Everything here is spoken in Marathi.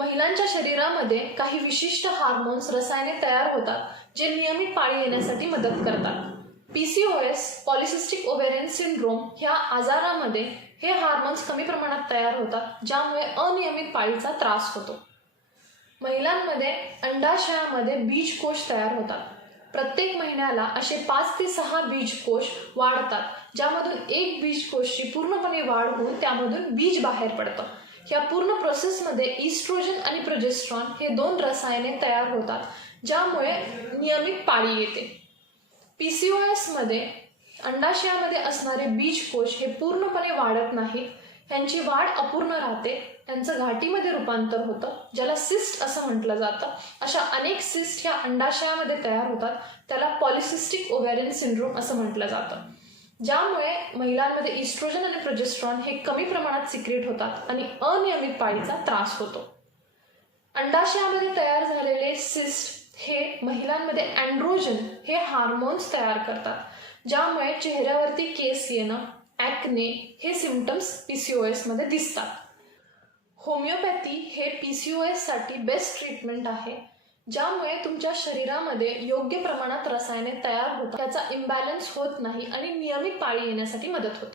महिलांच्या शरीरामध्ये काही विशिष्ट हार्मोन्स रसायने तयार होतात जे नियमित पाळी येण्यासाठी मदत करतात. पीसीओएस पॉलिसिस्टिक ओव्हेरियन सिंड्रोम ह्या आजारामध्ये हे हार्मोन्स कमी प्रमाणात तयार होतात ज्यामुळे अनियमित पाळीचा त्रास होतो. महिलांमध्ये अंडाशयामध्ये बीजकोश तयार होतात. प्रत्येक महिन्याला असे पाच ते सहा बीजकोश वाढतात ज्यामधून एक बीजकोशची पूर्णपणे वाढ होऊन त्यामधून बीज बाहेर पडतं. या पूर्ण प्रोसेसमध्ये इस्ट्रोजन आणि प्रोजेस्ट्रॉन हे दोन रसायने तयार होतात ज्यामुळे नियमित पाळी येते. पी सी ओ एसमध्ये अंडाशयामध्ये असणारे बीजकोश हे पूर्णपणे वाढत नाहीत. त्यांची वाढ अपूर्ण राहते. त्यांचं घाटीमध्ये रूपांतर होतं ज्याला सिस्ट असं म्हटलं जातं. अशा अनेक सिस्ट ह्या अंडाशयामध्ये तयार होतात. त्याला पॉलिसिस्टिक ओव्हॅरियन सिंड्रोम असं म्हटलं जातं. ज्यामुळे महिलांमध्ये इस्ट्रोजन आणि प्रोजेस्ट्रॉन हे कमी प्रमाणात सिक्रेट होतात आणि अनियमित पाळीचा त्रास होतो. अंडाशयामध्ये तयार झालेले सिस्ट हे महिलांमध्ये अँड्रोजन हे हार्मोन्स तयार करतात. ज्यामुळे चेहऱ्यावरती केस येणं ॲक्ने हे सिमटम्स पी सी ओ एसमध्ये दिसतात. होमिओपॅथी हे पी सी ओ एससाठी बेस्ट ट्रीटमेंट आहे. ज्यामुळे तुमच्या शरीरामध्ये योग्य प्रमाणात रसायने तयार होतात. त्याचा इम्बॅलन्स होत नाही आणि नियमित पाळी येण्यासाठी मदत होते.